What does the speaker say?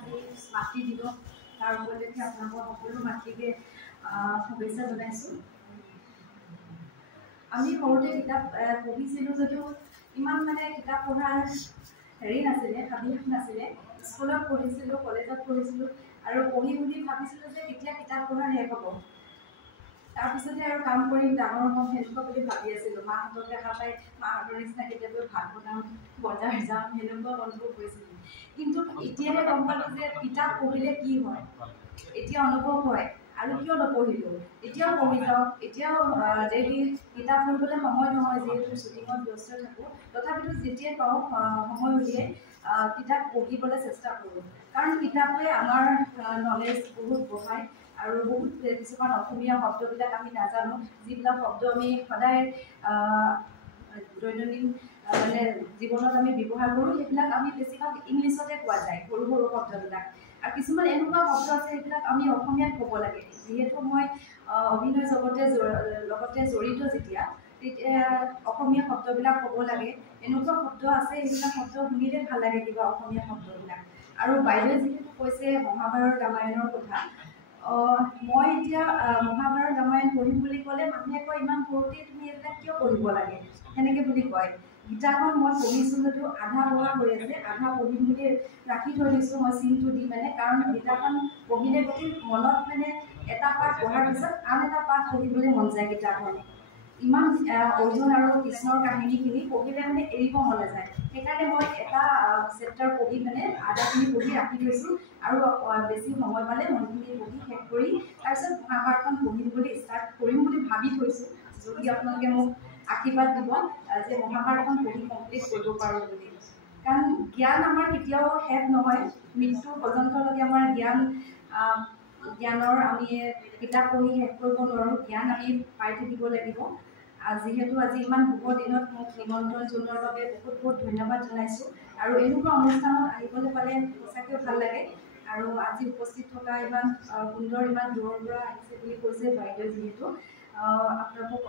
আজি মাতৃ দিৱস তাৰ উপলক্ষে আপোনালোকৰ সকলো মাতৃকে শুভেচ্ছা জনাইছোঁ। আমি সৰুতে কিতাপ পঢ়িছিলোঁ যদিও ইমান কিতাপ পঢ়াৰ নাছিলে, হাবিয়াস নাছিলে। স্কুলত পঢ়িছিলোঁ, কলেজত পঢ়িছিলোঁ আৰু পঢ়ি শুনি ভাবিছিলোঁ যে কেতিয়া কিতাপ পঢ়া শেষ হ'ব, তাৰপিছতে আৰু কাম কৰিম, ডাঙৰ হ'ম সেনেকুৱা বুলি ভাবি আছিলোঁ। মাহঁতক দেখা পাই মাহঁতৰ নিচিনা কেতিয়াবা ভাত বনাম, বজাৰ যাম, সেনেকুৱা অনুভৱ হৈছিল। কিন্তু এতিয়াহে গম পালোঁ যে কিতাপ পঢ়িলে কি হয়। এতিয়া অনুভৱ হয় আৰু কিয় নপঢ়িলোঁ, এতিয়াও পঢ়ি যাওঁ। এতিয়াও ডেইলি কিতাপ পঢ়িবলৈ সময় নহয়, যিহেতু শ্বুটিঙত ব্যস্ত থাকোঁ। তথাপিতো যেতিয়াই পাওঁ সময় উলিয়াই কিতাপ পঢ়িবলৈ চেষ্টা কৰোঁ। কাৰণ কিতাপে আমাৰ নলেজ বহুত বঢ়ায় আৰু বহুত কিছুমান অসমীয়া শব্দবিলাক আমি নাজানো, যিবিলাক শব্দ আমি সদায় দৈনন্দিন জীৱনত আমি ব্যৱহাৰ কৰোঁ, সেইবিলাক আমি বেছিভাগ ইংলিছতে কোৱা যায়, সৰু সৰু শব্দবিলাক। আৰু কিছুমান এনেকুৱা শব্দ আছে সেইবিলাক আমি অসমীয়াত ক'ব লাগে। যিহেতু মই অভিনয় লগতে জড়িত তেতিয়া অসমীয়া শব্দবিলাক ক'ব লাগে। এনেকুৱা শব্দ আছে, সেইবিলাক শব্দ শুনিলে ভাল লাগে কিবা অসমীয়া শব্দবিলাক। আৰু বাইদেৱে যিহেতু কৈছে মহাভাৰত ৰামায়ণৰ কথা, মই এতিয়া মহাভাৰত ৰামায়ণ পঢ়িম বুলি ক'লে মানুহে কয় ইমান সৰুতে তুমি এইবিলাক কিয় পঢ়িব লাগে, সেনেকৈ বুলি কয়। গীতাখন মই পঢ়িছোঁ যদিও আধা পঢ়া হৈ আছে, আধা পঢ়িম বুলি ৰাখি থৈ দিছোঁ মই চিনটো দি কাৰণ গীতাখন পঢ়িলে গোটেই মনত এটা পাঠ পঢ়াৰ পিছত আন এটা পাঠ পঢ়িবলৈ মন যায়। গীতাখন ইমান অৰ্জুন আৰু কৃষ্ণৰ কাহিনীখিনি পঢ়িলে এৰিব মন নাযায়। সেইকাৰণে মই এটা চেপ্টাৰ পঢ়ি আধাখিনি পঢ়ি ৰাখি থৈছোঁ আৰু বেছি সময় পালে মইখিনি পঢ়ি শেষ কৰি তাৰপিছত মহাভাৰতখন পঢ়িম বুলি ষ্টাৰ্ট কৰিম বুলি ভাবি থৈছোঁ। যদি আপোনালোকে মোক আশীৰ্বাদ দিব যে মহাভাৰতখন পঢ়ি কমপ্লিট কৰিব পাৰোঁ বুলি। কাৰণ জ্ঞান আমাৰ কেতিয়াও শেষ নহয়, মৃত্যু পৰ্যন্তলৈকে আমাৰ জ্ঞানৰ আমি কিতাপ পঢ়ি শেষ কৰিব নোৱাৰোঁ। জ্ঞান আমি পাই থাকিব লাগিব। যিহেতু আজি ইমান শুভ দিনত মোক নিমন্ত্ৰণ জনোৱাৰ বাবে বহুত বহুত ধন্যবাদ জনাইছোঁ। আৰু এনেকুৱা অনুষ্ঠানত আহিবলৈ পালে সঁচাকৈ ভাল লাগে। আৰু আজি উপস্থিত থকা ইমান সুন্দৰ, ইমান দূৰৰ পৰা আহিছে বুলি কৈছে বাইদেৱে, যিহেতু আপোনালোকক